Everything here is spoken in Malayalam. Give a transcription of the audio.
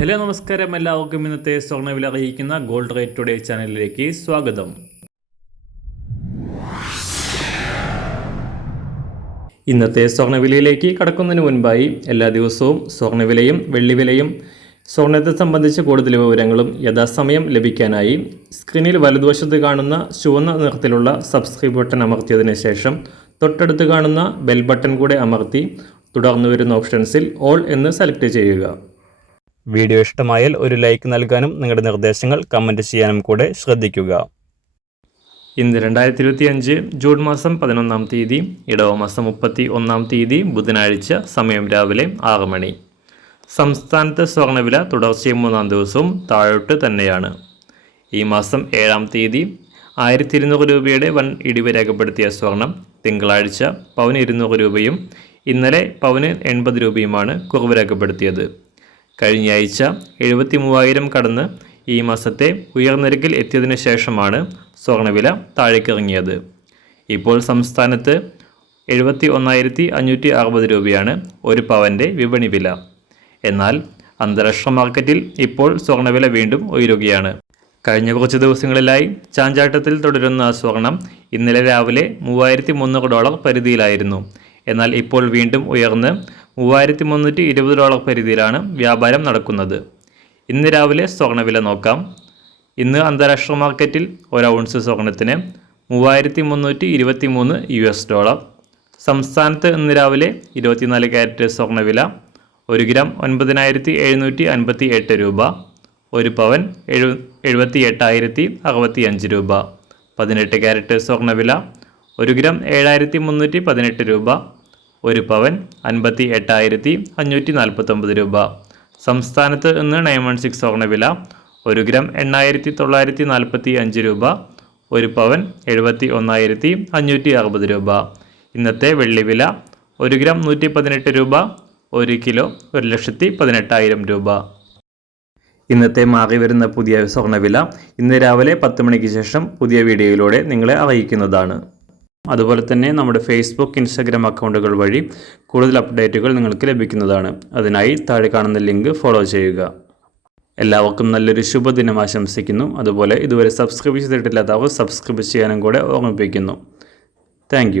ഹലോ നമസ്കാരം, എല്ലാവർക്കും ഇന്നത്തെ സ്വർണ്ണവില അറിയിക്കുന്ന ഗോൾഡ് റേറ്റ് ടുഡേ ചാനലിലേക്ക് സ്വാഗതം. ഇന്നത്തെ സ്വർണ്ണവിലയിലേക്ക് കടക്കുന്നതിന് മുൻപായി എല്ലാ ദിവസവും സ്വർണ്ണവിലയും വെള്ളിവിലയും സ്വർണ്ണത്തെ സംബന്ധിച്ച് കൂടുതൽ വിവരങ്ങളും യഥാസമയം ലഭിക്കാനായി സ്ക്രീനിൽ വലതുവശത്ത് കാണുന്ന ചുവന്ന നിറത്തിലുള്ള സബ്സ്ക്രൈബ് ബട്ടൺ അമർത്തിയതിനു ശേഷം തൊട്ടടുത്ത് കാണുന്ന ബെൽ ബട്ടൺ കൂടെ അമർത്തി തുടർന്ന് വരുന്ന ഓപ്ഷൻസിൽ ഓൾ എന്ന് സെലക്ട് ചെയ്യുക. വീഡിയോ ഇഷ്ടമായാൽ ഒരു ലൈക്ക് നൽകാനും നിങ്ങളുടെ നിർദ്ദേശങ്ങൾ കമൻറ്റ് ചെയ്യാനും കൂടെ ശ്രദ്ധിക്കുക. ഇന്ന് 2025 ജൂൺ മാസം 11-ാം തീയതി, ഇടവ മാസം 31-ാം തീയതി ബുധനാഴ്ച, സമയം രാവിലെ 6 മണി. സംസ്ഥാനത്ത് സ്വർണ്ണവില തുടർച്ചയായി 3-ാം ദിവസവും താഴോട്ട് തന്നെയാണ്. ഈ മാസം 7-ാം തീയതി 1200 രൂപയുടെ വൻ ഇടിവ് രേഖപ്പെടുത്തിയ സ്വർണം തിങ്കളാഴ്ച പവന് 200 രൂപയും ഇന്നലെ പവന് 80 രൂപയുമാണ് കുറവ് രേഖപ്പെടുത്തിയത്. കഴിഞ്ഞ ആഴ്ച 73,000 കടന്ന് ഈ മാസത്തെ ഉയർന്നിരക്കിൽ എത്തിയതിനു ശേഷമാണ് സ്വർണ്ണവില താഴേക്കിറങ്ങിയത്. ഇപ്പോൾ സംസ്ഥാനത്ത് 71,560 രൂപയാണ് ഒരു പവൻ്റെ വിപണി വില. എന്നാൽ അന്താരാഷ്ട്ര മാർക്കറ്റിൽ ഇപ്പോൾ സ്വർണ്ണവില വീണ്ടും ഉയരുകയാണ്. കഴിഞ്ഞ കുറച്ച് ദിവസങ്ങളിലായി ചാഞ്ചാട്ടത്തിൽ തുടരുന്ന സ്വർണം ഇന്നലെ രാവിലെ $3,300 പരിധിയിലായിരുന്നു. എന്നാൽ ഇപ്പോൾ വീണ്ടും ഉയർന്ന് $3,320 പരിധിയിലാണ് വ്യാപാരം നടക്കുന്നത്. ഇന്ന് രാവിലെ സ്വർണ്ണവില നോക്കാം. ഇന്ന് അന്താരാഷ്ട്ര മാർക്കറ്റിൽ ഒരു ഔൺസ് സ്വർണത്തിന് $3,323. സംസ്ഥാനത്ത് ഇന്ന് രാവിലെ 24 ക്യാരറ്റ് സ്വർണ്ണവില 1 ഗ്രാം 9,758 രൂപ, ഒരു പവൻ 78,065 രൂപ. 18 ക്യാരറ്റ് സ്വർണ്ണവില 1 ഗ്രാം 7,318 രൂപ, ഒരു പവൻ 58,549 രൂപ. സംസ്ഥാനത്ത് ഇന്ന് 916 സ്വർണ്ണവില 1 ഗ്രാം 8,945 രൂപ, ഒരു പവൻ 71,560 രൂപ. ഇന്നത്തെ വെള്ളിവില 1 ഗ്രാം 118 രൂപ, 1 കിലോ 1,18,000 രൂപ. ഇന്നത്തെ മാറി വരുന്ന പുതിയ സ്വർണ്ണവില ഇന്ന് രാവിലെ 10 മണിക്ക് ശേഷം പുതിയ വീഡിയോയിലൂടെ നിങ്ങളെ അറിയിക്കുന്നതാണ്. അതുപോലെ തന്നെ നമ്മുടെ ഫേസ്ബുക്ക്, ഇൻസ്റ്റാഗ്രാം അക്കൗണ്ടുകൾ വഴി കൂടുതൽ അപ്ഡേറ്റുകൾ നിങ്ങൾക്ക് ലഭിക്കുന്നതാണ്. അതിനായി താഴെ കാണുന്ന ലിങ്ക് ഫോളോ ചെയ്യുക. എല്ലാവർക്കും നല്ലൊരു ശുഭദിനം ആശംസിക്കുന്നു. അതുപോലെ ഇതുവരെ സബ്സ്ക്രൈബ് ചെയ്തിട്ടില്ലാത്തവർ സബ്സ്ക്രൈബ് ചെയ്യാനും കൂടെ ഓർമ്മിപ്പിക്കുന്നു. താങ്ക്